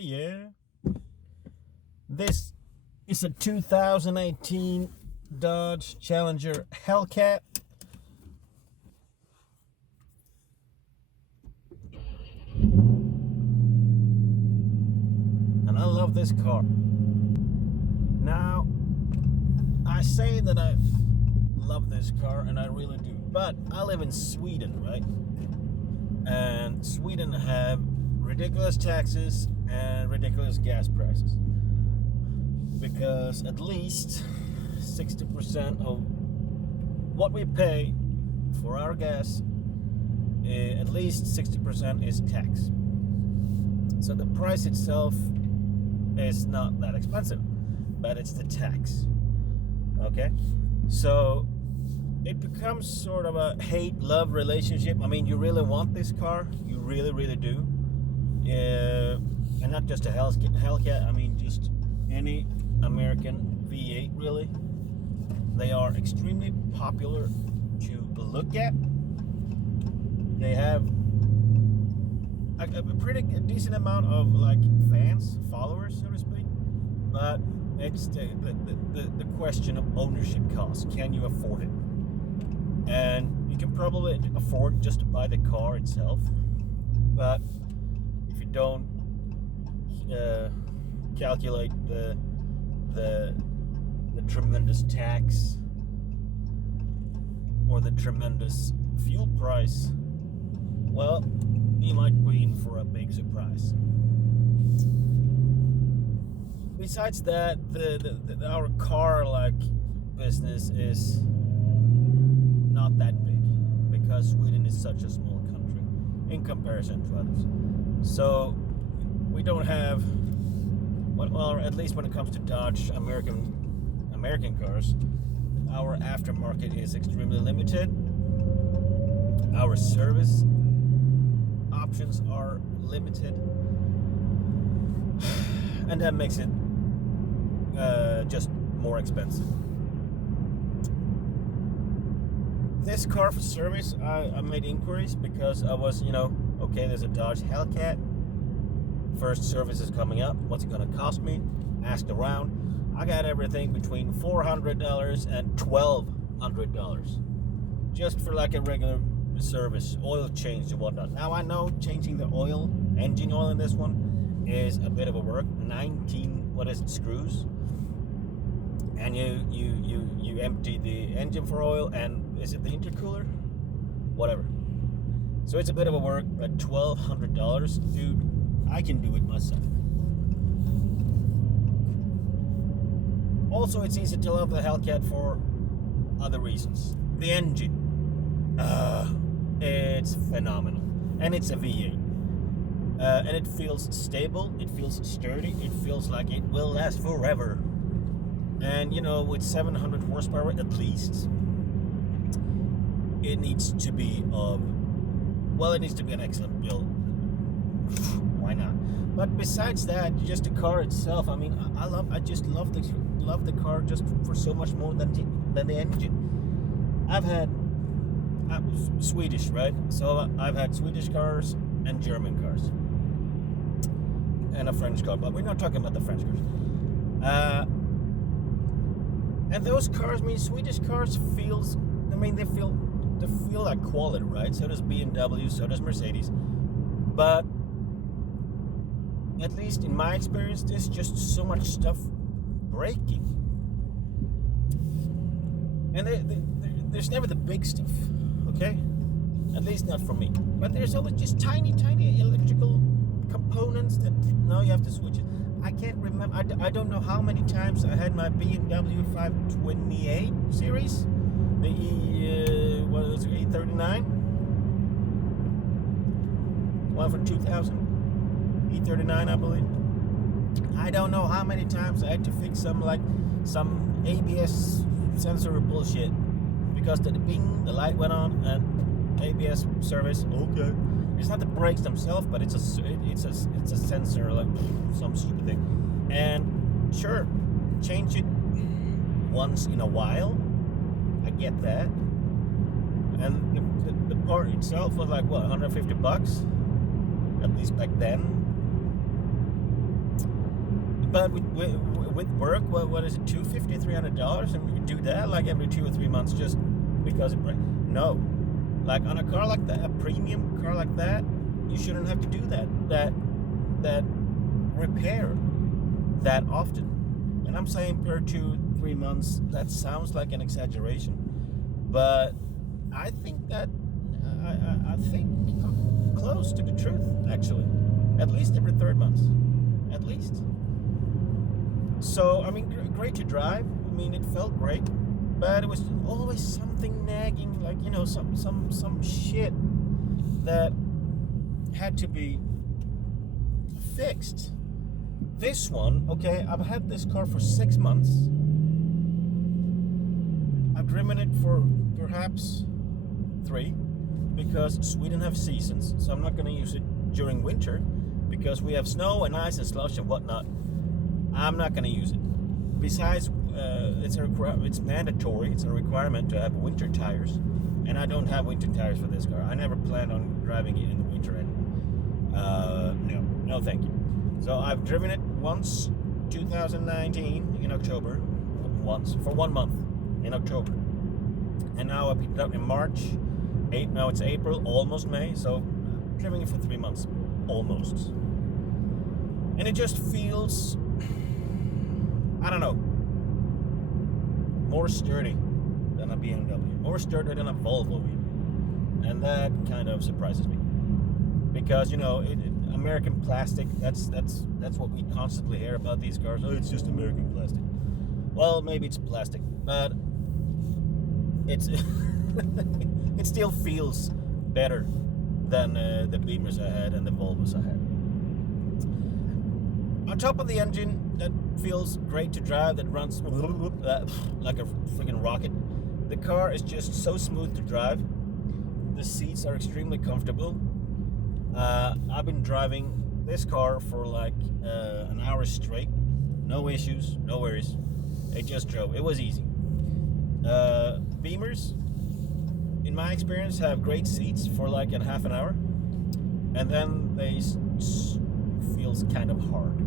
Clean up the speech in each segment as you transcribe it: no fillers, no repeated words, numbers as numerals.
Hey, yeah. This is a 2018 Dodge Challenger Hellcat. And I love this car. Now, I say that I love this car, and I really do. But I live in Sweden, right? And Sweden have ridiculous taxes and ridiculous gas prices. Because at least 60% of what we pay for our gas, at least 60% is tax. So the price itself is not that expensive, but it's the tax. Okay? So it becomes sort of a hate-love relationship. I mean, you really want this car. You really, really do. And not just a Hellcat. I mean, just any American V8, really. They are extremely popular to look at. They have a pretty decent amount of fans, followers, so to speak. But it's the question of ownership cost. Can you afford it? And you can probably afford just to buy the car itself. But if you don't calculate the tremendous tax or the tremendous fuel price, well, you might be in for a big surprise. Besides that, our car business is not that big because Sweden is such a small country in comparison to others. So we don't have, well, at least when it comes to Dodge American cars, our aftermarket is extremely limited. Our service options are limited, and that makes it just more expensive. This car for service, I made inquiries because I was, okay, there's a Dodge Hellcat. First service is coming up. What's it going to cost me? Asked around. I got everything between $400 and $1,200 just for a regular service, oil change and whatnot. Now I know changing the engine oil in this one is a bit of a work. 19 screws, and you empty the engine for oil, and is it the intercooler? Whatever. So it's a bit of a work, but $1,200, dude, I can do it myself. Also, it's easy to love the Hellcat for other reasons. The engine, it's phenomenal, and it's a V8, and it feels stable, it feels sturdy, it feels like it will last forever. And with 700 horsepower at least, it needs to be an excellent build. Why not? But besides that, just the car itself, I mean, I just love the car just for so much more than the engine. I'm Swedish, right? So I've had Swedish cars and German cars and a French car, but we're not talking about the French cars. And those cars, Swedish cars they feel like quality, right? So does BMW, so does Mercedes. But at least in my experience, there's just so much stuff breaking. And there's never the big stuff, okay? At least not for me. But there's always just tiny electrical components that now you have to switch it. I can't remember. I don't know how many times I had my BMW 528 series, the E39, one from 2000, E39, I believe. I don't know how many times I had to fix some ABS sensor bullshit because the light went on and ABS service. Okay. It's not the brakes themselves, but it's a sensor, some stupid thing. And sure, change it once in a while. I get that. And the part itself was $150, at least back then. But with work, what is it, $250, $300, and you do that like every 2 or 3 months just because it breaks? No, like on a car like that, a premium car like that, you shouldn't have to do that repair that often. And I'm saying per 2-3 months. That sounds like an exaggeration, but I think that I think I'm close to the truth, actually. At least every 3rd month, at least. So I mean, great to drive. I mean, it felt great, but it was always something nagging, like, you know, some shit that had to be fixed. This one, okay, I've had this car for 6 months. I've driven it for perhaps 3, because Sweden have seasons, so I'm not going to use it during winter because we have snow and ice and slush and whatnot. I'm not going to use it. Besides, it's mandatory. It's a requirement to have winter tires, and I don't have winter tires for this car. I never plan on driving it in the winter anyway. No, thank you. So I've driven it once, 2019 in October, once for 1 month in October, and now I picked it up in March. Now it's April, almost May. So I'm driving it for 3 months, almost, and it just feels, I don't know, more sturdy than a BMW, more sturdy than a Volvo even. And that kind of surprises me, because, you know, American plastic, that's what we constantly hear about these cars. Oh, it's just American plastic. Well, maybe it's plastic, but it's it still feels better than the Beamers I had and the Volvos I had. On top of the engine that feels great to drive, that runs like a freaking rocket, the car is just so smooth to drive. The seats are extremely comfortable. I've been driving this car for like an hour straight. No issues, no worries. It just drove. It was easy. Beamers, in my experience, have great seats for like a half an hour, and then they feels kind of hard.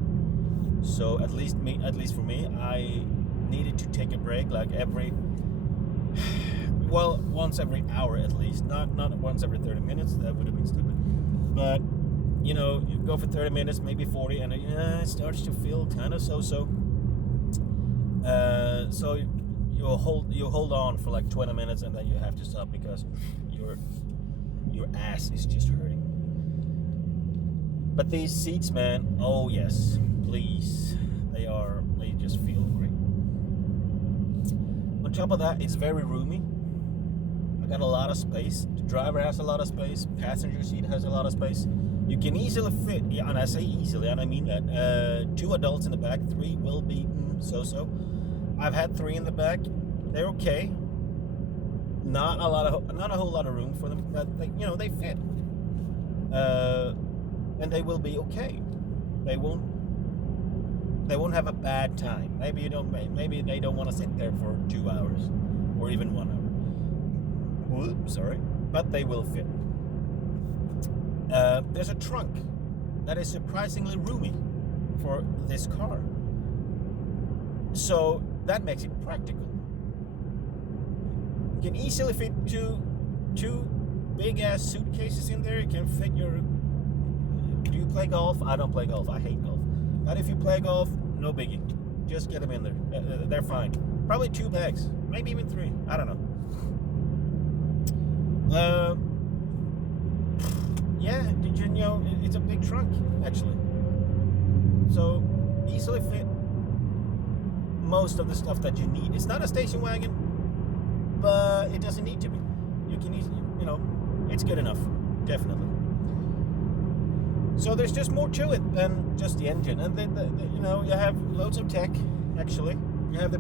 So at least for me, I needed to take a break like once every hour at least. Not once every 30 minutes. That would have been stupid. But, you know, you go for 30 minutes, maybe 40, and it starts to feel kind of so. So you'll hold on for like 20 minutes, and then you have to stop because your ass is just hurting. But these seats, man, oh yes, please, they just feel great. On top of that, it's very roomy. I got a lot of space. The driver has a lot of space. Passenger seat has a lot of space. You can easily fit, yeah, and I say easily, and I mean that. 2 adults in the back, 3 will be so. I've had 3 in the back. They're okay. Not a whole lot of room for them, but they fit. And they will be okay. They won't have a bad time. Maybe they don't want to sit there for 2 hours or even 1 hour. Oops, sorry, but they will fit. There's a trunk that is surprisingly roomy for this car, so that makes it practical. You can easily fit two big ass suitcases in there. You can fit your. Do you play golf? I don't play golf. I hate golf. But if you play golf, no biggie. Just get them in there. They're fine. Probably 2 bags, maybe even 3. I don't know. Yeah, did you know it's a big trunk actually? So easily fit most of the stuff that you need. It's not a station wagon, but it doesn't need to be. You can easily, it's good enough, definitely. So there's just more to it than just the engine, and you have loads of tech. Actually, you have the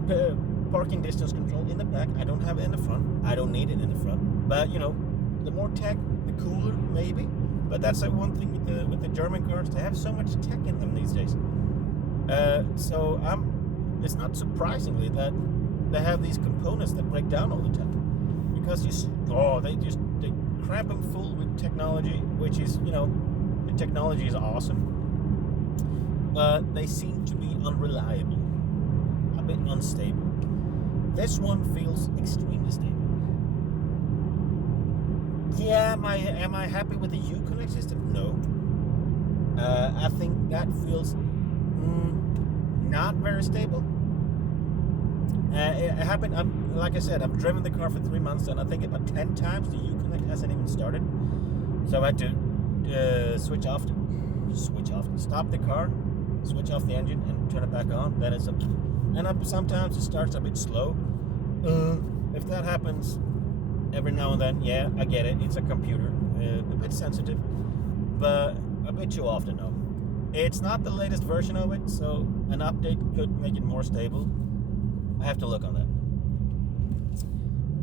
parking distance control in the back. I don't have it in the front. I don't need it in the front. But the more tech, the cooler, maybe. But that's one thing with the German cars. They have so much tech in them these days. So it's not surprisingly that they have these components that break down all the time, because they cramp them full with technology, which is the technology is awesome. but they seem to be unreliable, a bit unstable. This one feels extremely stable. Yeah, am I happy with the Uconnect system? No. I think that feels not very stable. It happened, like I said, I've driven the car for 3 months, and I think about 10 times the Uconnect hasn't even started. So I had to stop the car, switch off the engine, and turn it back on. Then it's sometimes it starts a bit slow. If that happens every now and then, yeah, I get it. It's a computer, a bit sensitive, but a bit too often, no. It's not the latest version of it, so an update could make it more stable. I have to look on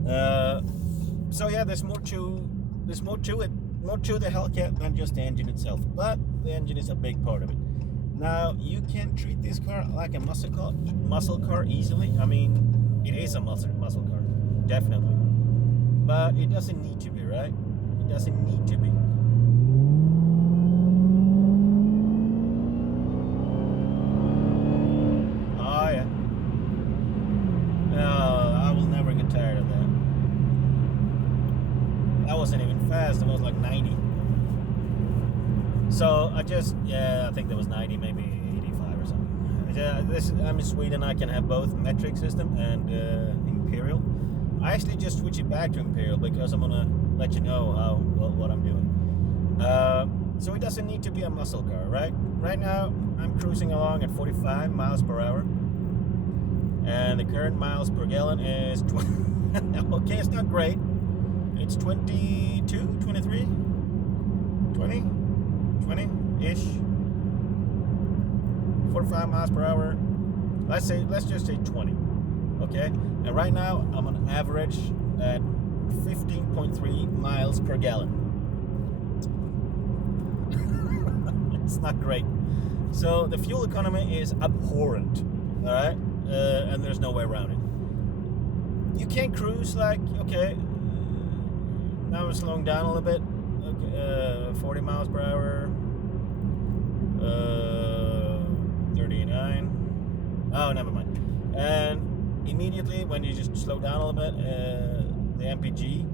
that. So yeah, there's more to it, more to the Hellcat than just the engine itself. But the engine is a big part of it. Now you can treat this car like a muscle car easily. I mean, it is a muscle car, definitely. But it doesn't need to be, right? It doesn't need to be. Oh yeah. I will never get tired of that. That wasn't even fast. It was like 90. So I think that was 90, maybe 85 or something. I'm in Sweden. I can have both metric system and imperial. I actually just switch it back to imperial because I'm gonna let you know what I'm doing. So it doesn't need to be a muscle car, right? Right now I'm cruising along at 45 miles per hour, and the current miles per gallon is 20. Okay, it's not great. It's 22, 23, 20, 20-ish. 45 miles per hour. Let's just say 20. Okay, and right now I'm on average at 15.3 miles per gallon. It's not great. So the fuel economy is abhorrent. All right, and there's no way around it. You can't cruise like, okay, now we're slowing down a little bit. Okay, 40 miles per hour. 39. Oh, never mind. And immediately when you just slow down a little bit, the MPG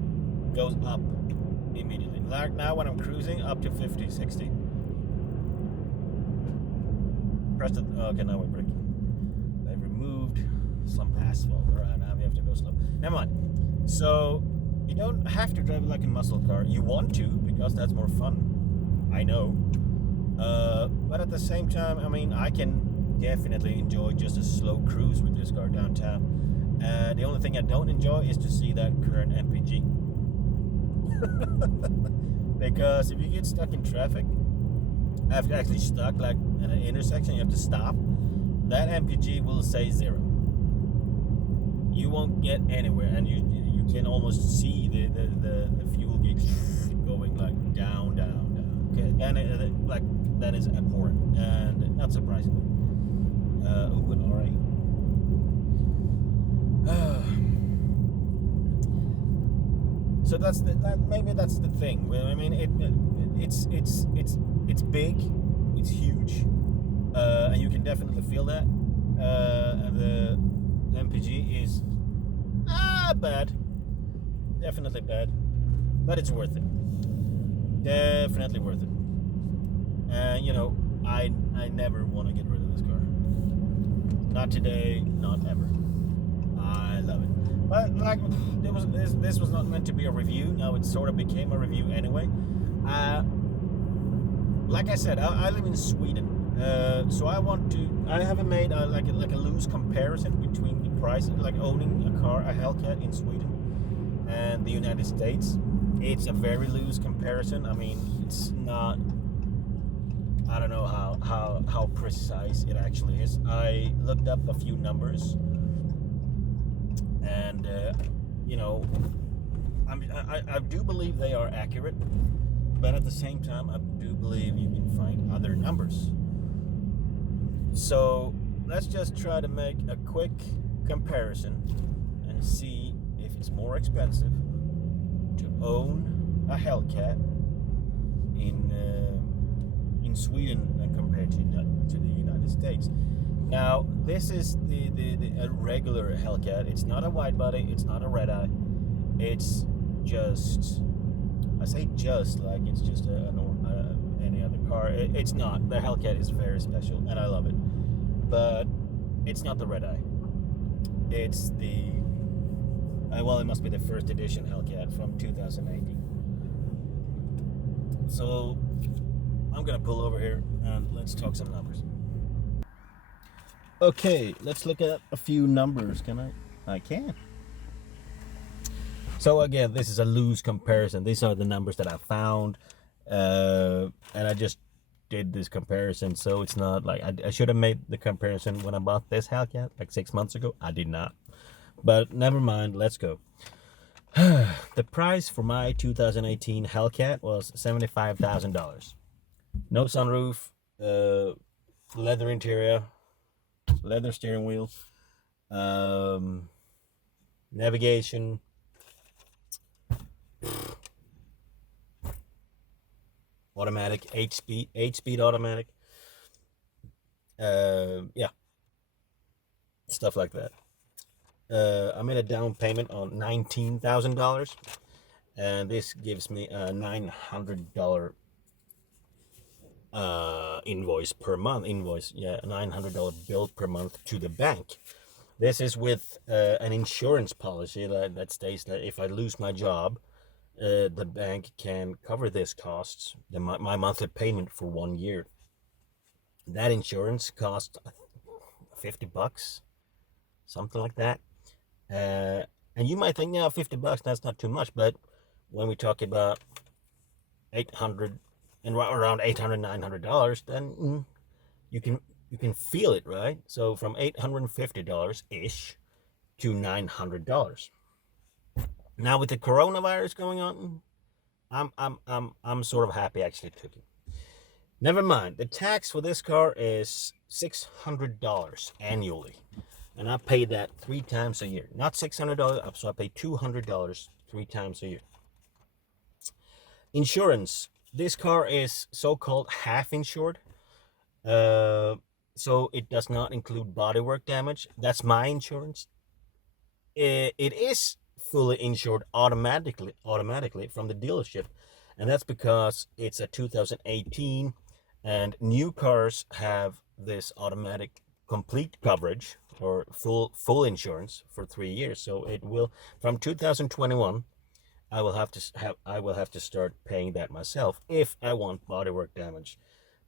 goes up immediately. Like now when I'm cruising up to 50, 60. Press it. Okay, now we're braking. They've removed some asphalt. Alright, now we have to go slow. Never mind. So you don't have to drive it like a muscle car. You want to, because that's more fun. I know. But at the same time, I mean, I can definitely enjoy just a slow cruise with this car downtown. The only thing I don't enjoy is to see that current MPG. Because if you get stuck in traffic, actually stuck like in an intersection, you have to stop, that MPG will say 0. You won't get anywhere, and you can almost see the fuel gauge going like down. Okay, and like that is abhorrent and not surprising. Ooh, an RA. So maybe that's the thing. I mean, it's big, it's huge, and you can definitely feel that. And the MPG is bad, definitely bad, but it's worth it. Definitely worth it. And you know, I never want to get rid of this car. Not today, not ever. I love it. But like, this was not meant to be a review. Now it sort of became a review anyway. Like I said, I live in Sweden, so I haven't made like a loose comparison between the price, like owning a Hellcat in Sweden and the United States. It's a very loose comparison. I mean, it's not. I don't know how precise it actually is. I looked up a few numbers, and you know, I do believe they are accurate, but at the same time, I do believe you can find other numbers. So let's just try to make a quick comparison and see if it's more expensive to own a Hellcat in in Sweden than compared to the United States. Now, this is a regular Hellcat. It's not a wide body. It's not a red eye. It's just, I say just like it's just any other car. It's not. The Hellcat is very special, and I love it. But it's not the red eye. It's the well, it must be the first edition Hellcat from 2018. So I'm gonna pull over here and let's talk some numbers. Okay, let's look at a few numbers. Can I? I can. So again, this is a loose comparison. These are the numbers that I found, and I just did this comparison. So it's not like I should have made the comparison when I bought this Hellcat like 6 months ago. I did not, but never mind. Let's go. The price for my 2018 Hellcat was $75,000. No sunroof, leather interior, leather steering wheel, navigation, automatic, 8-speed automatic, yeah, stuff like that. I made a down payment on $19,000, and this gives me a $900 invoice per month. $900 bill per month to the bank. This is with an insurance policy that states that if I lose my job, the bank can cover this costs, my monthly payment for 1 year. That insurance costs $50, something like that. And you might think, yeah, $50, that's not too much, but when we talk about 800 and around $800, $900, then you can feel it, right? So from $850 ish to $900. Now with the coronavirus going on, I'm sort of happy I actually took it. Never mind. The tax for this car is $600 annually, and I pay that 3 times a year. Not $600, so I pay $200 3 times a year. Insurance. This car is so-called half insured, so it does not include bodywork damage. That's my insurance. It is fully insured automatically from the dealership, and that's because it's a 2018, and new cars have this automatic complete coverage or full insurance for 3 years. So it will, from 2021, I will have to start paying that myself if I want bodywork damage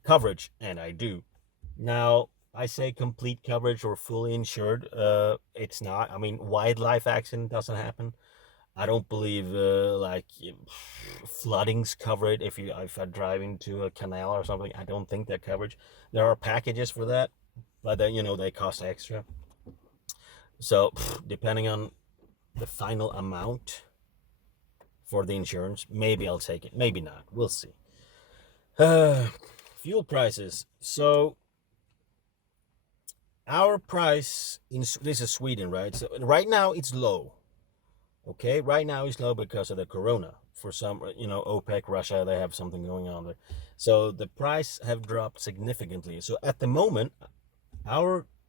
coverage, and I do. Now, I say complete coverage or fully insured. It's not. I mean, wildlife accident doesn't happen. I don't believe like flooding's covered if I drive into a canal or something. I don't think that coverage. There are packages for that, but then they cost extra. So depending on the final amount for the insurance, maybe I'll take it, maybe not. We'll see. Fuel prices. So our price this is Sweden, right? So right now it's low. Okay, right now it's low because of the corona. For some, OPEC, Russia, they have something going on there. So the price have dropped significantly. So at the moment,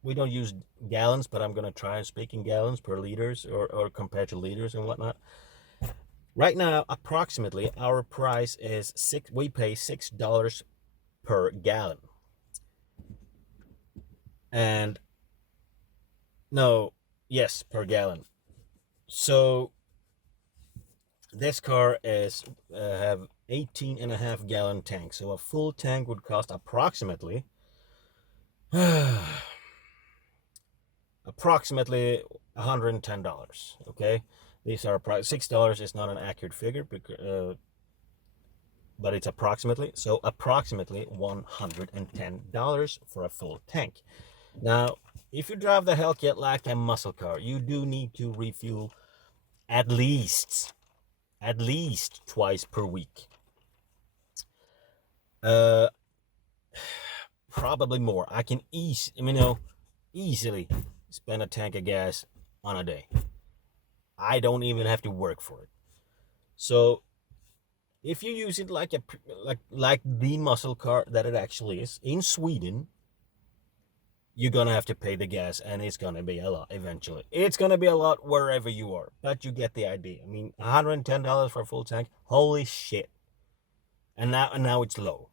we don't use gallons, but I'm gonna try and speak in gallons per liters or compared to liters and whatnot. Right now, approximately, our price is we pay $6 per gallon. And no, yes, per gallon. So this car is have 18.5 gallon tank. So a full tank would cost approximately $110. Okay, these are $6 is not an accurate figure because, but it's approximately. So approximately $110 for a full tank. Now, if you drive the Hellcat like a muscle car, you do need to refuel at least twice per week. Probably more. I can easily spend a tank of gas on a day. I don't even have to work for it. So if you use it like the muscle car that it actually is in Sweden, you're gonna have to pay the gas, and it's gonna be a lot eventually. It's gonna be a lot wherever you are, but you get the idea. I mean, $110 for a full tank. Holy shit! And now it's low.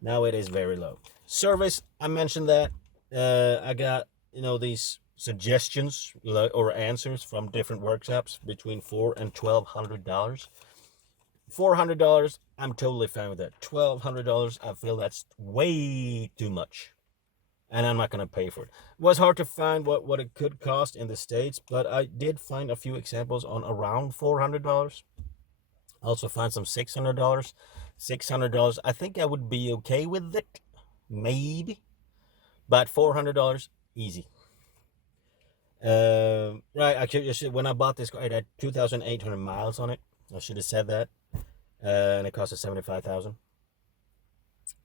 Now it is very low. Service, I mentioned that. I got these suggestions or answers from different workshops between $400 and $1,200. $400, I'm totally fine with that. $1,200, I feel that's way too much, and I'm not gonna pay for it. It was hard to find what it could cost in the States, but I did find a few examples on around $400. Also find some $600. $600, I think I would be okay with it, maybe, but $400 easy. Right, actually, when I bought this car, it had 2,800 miles on it. I should have said that. And it cost us 75,000.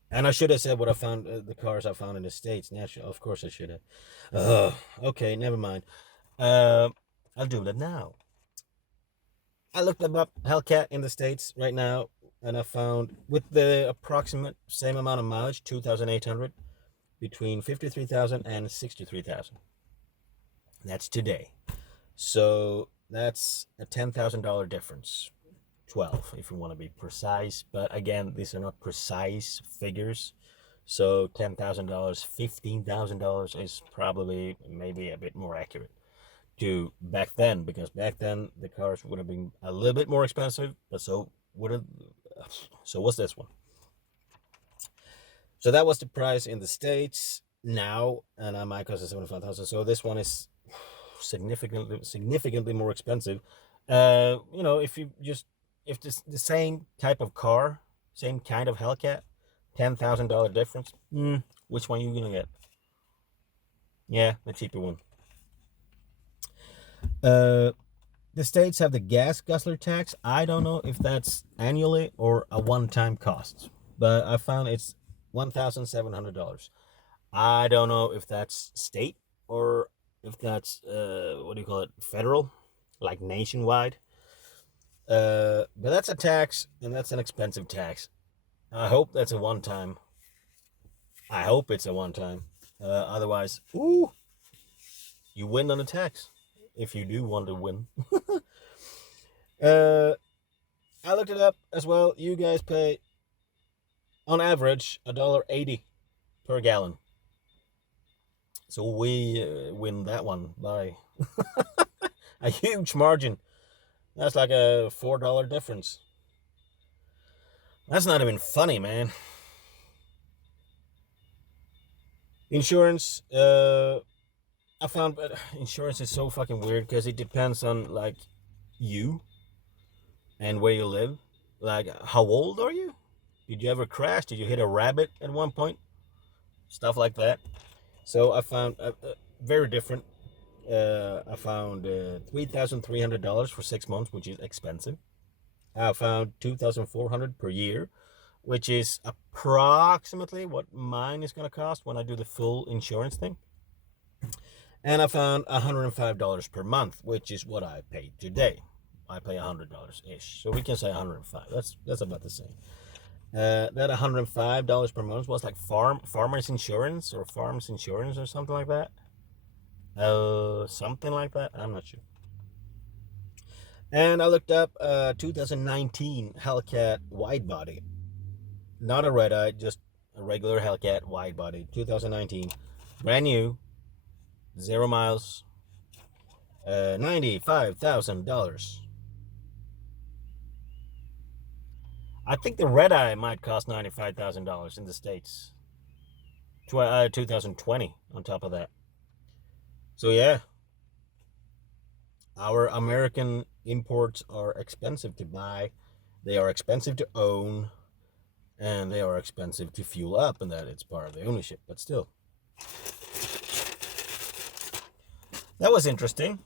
And I should have said what I found, the cars I found in the States. Naturally, of course I should have. Okay, never mind. I'll do that now. I looked up Hellcat in the States right now, and I found with the approximate same amount of mileage, 2,800, between 53,000 and 63,000. That's today. So that's a $10,000 difference. 12 if you want to be precise, but again, these are not precise figures. So $10,000, $15,000 is probably maybe a bit more accurate to back then, because back then the cars would have been a little bit more expensive, but so was this one. So that was the price in the States now, and I might cost 75,000. So this one is significantly more expensive. If it's the same type of car, same kind of Hellcat, $10,000 difference. Which one are you gonna get? Yeah, the cheaper one. The States have the gas guzzler tax. I don't know if that's annually or a one-time cost, but I found it's $1,700. I don't know if that's state or if that's what do you call it, federal, like nationwide. But that's a tax, and that's an expensive tax. I hope that's a one-time. I hope it's a one-time. Otherwise, you win on a tax if you do want to win. I looked it up as well. You guys pay, on average, $1.80 per gallon. So we win that one by a huge margin. That's like a $4 difference. That's not even funny, man. Insurance, I found insurance is so fucking weird because it depends on like you and where you live. Like, how old are you? Did you ever crash? Did you hit a rabbit at one point? Stuff like that. So I found very different. I found $3,300 for 6 months, which is expensive. I found $2,400 per year, which is approximately what mine is going to cost when I do the full insurance thing. And I found $105 per month, which is what I pay today. I pay $100 ish, so we can say 105. That's about the same. That $105 per month was like farmers insurance or farms insurance or something like that. Something like that. I'm not sure. And I looked up 2019 Hellcat wide body, not a red eye, just a regular Hellcat wide body. 2019, brand new, 0 miles, $95,000. I think the red eye might cost $95,000 in the States. 2020 on top of that. So yeah, our American imports are expensive to buy, they are expensive to own, and they are expensive to fuel up, and that it's part of the ownership. But still, that was interesting.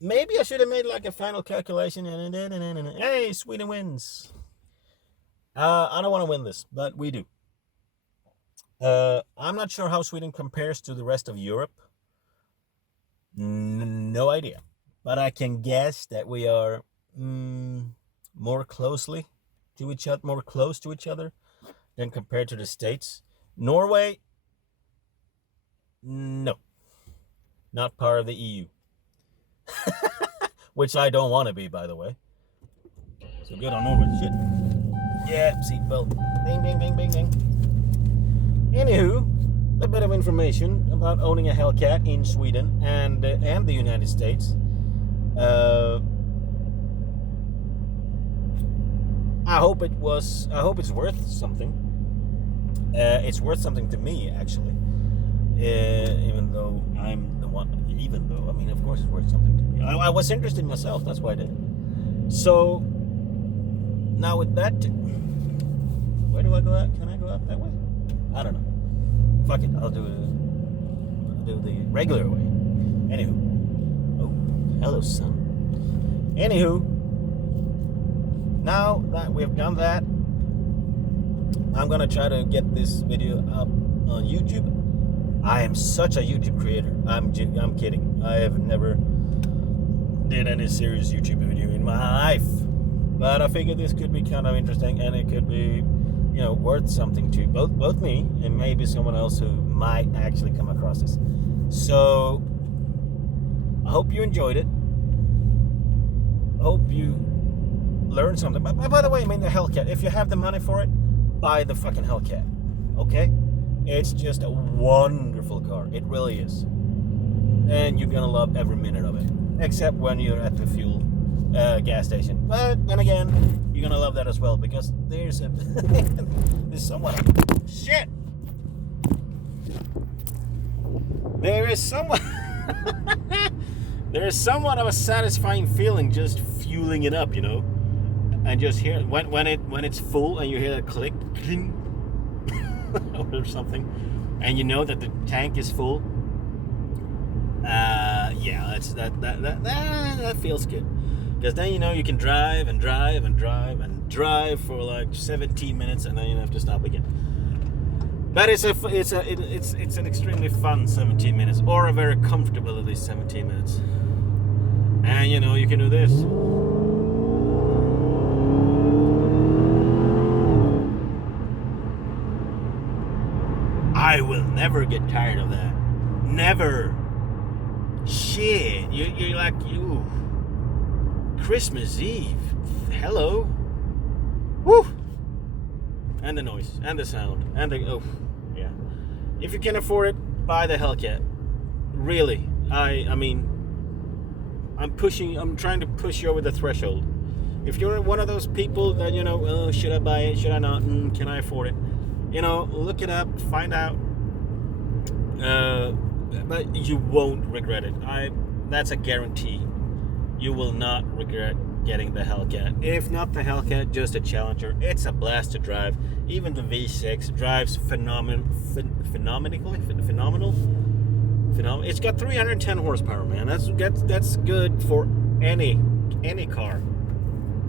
Maybe I should have made like a final calculation. Hey, Sweden wins. I don't want to win this, but we do. I'm not sure how Sweden compares to the rest of Europe. No idea. but I can guess that we are more close to each other than compared to the States. Norway, no, not part of the EU, which I don't want to be, by the way. So good on Norway. Shit. Yeah, seatbelt. Ding, ding, ding, ding, ding. Anywho, a bit of information about owning a Hellcat in Sweden and the United States. I hope it's worth something. It's worth something to me, actually. Even though I'm the one. Even though, I mean, of course, it's worth something to me. I was interested in myself. That's why I did it. So now with that, where do I go out? Can I go out that way? I don't know. Fuck it. I'll do the regular way. Anywho. Oh, hello, son. Anywho. Now that we've done that, I'm gonna try to get this video up on YouTube. I am such a YouTube creator. I'm kidding. I have never did any serious YouTube video in my life. But I figured this could be kind of interesting, and it could be, worth something to both me and maybe someone else who might actually come across this. So I hope you enjoyed it. I hope you learned something. By the way, I mean the Hellcat. If you have the money for it, buy the fucking Hellcat. Okay? It's just a wonderful car. It really is. And you're gonna love every minute of it. Except when you're at the fuel gas station. But then again, you're gonna love that as well, because there's somewhat shit. There is somewhat of a satisfying feeling just fueling it up, and just hear when it's full and you hear that click, cling, or something, and you know that the tank is full. Yeah, that feels good, because then you can drive and drive and drive and drive for like 17 minutes, and then you have to stop again. But it's an extremely fun 17 minutes, or a very comfortable at least 17 minutes, and you can do this. I will never get tired of that. Never. Shit. You're like, Christmas Eve. Hello. Woo. And the noise. And the sound. And yeah. If you can afford it, buy the Hellcat. Really. I mean, I'm trying to push you over the threshold. If you're one of those people that, should I buy it? Should I not? Can I afford it? Look it up, find out. But you won't regret it. That's a guarantee. You will not regret getting the Hellcat. If not the Hellcat, just a Challenger. It's a blast to drive. Even the V6 drives phenomenal. It's got 310 horsepower, man. That's good for any car.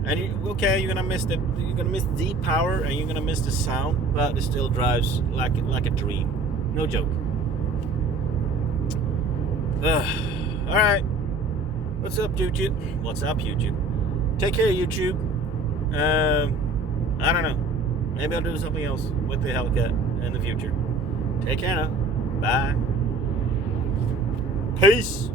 And you're gonna miss the power, and you're gonna miss the sound, but it still drives like a dream. No joke. All right. What's up, YouTube? What's up, YouTube? Take care, YouTube. I don't know. Maybe I'll do something else with the Hellcat in the future. Take care now. Bye. Peace.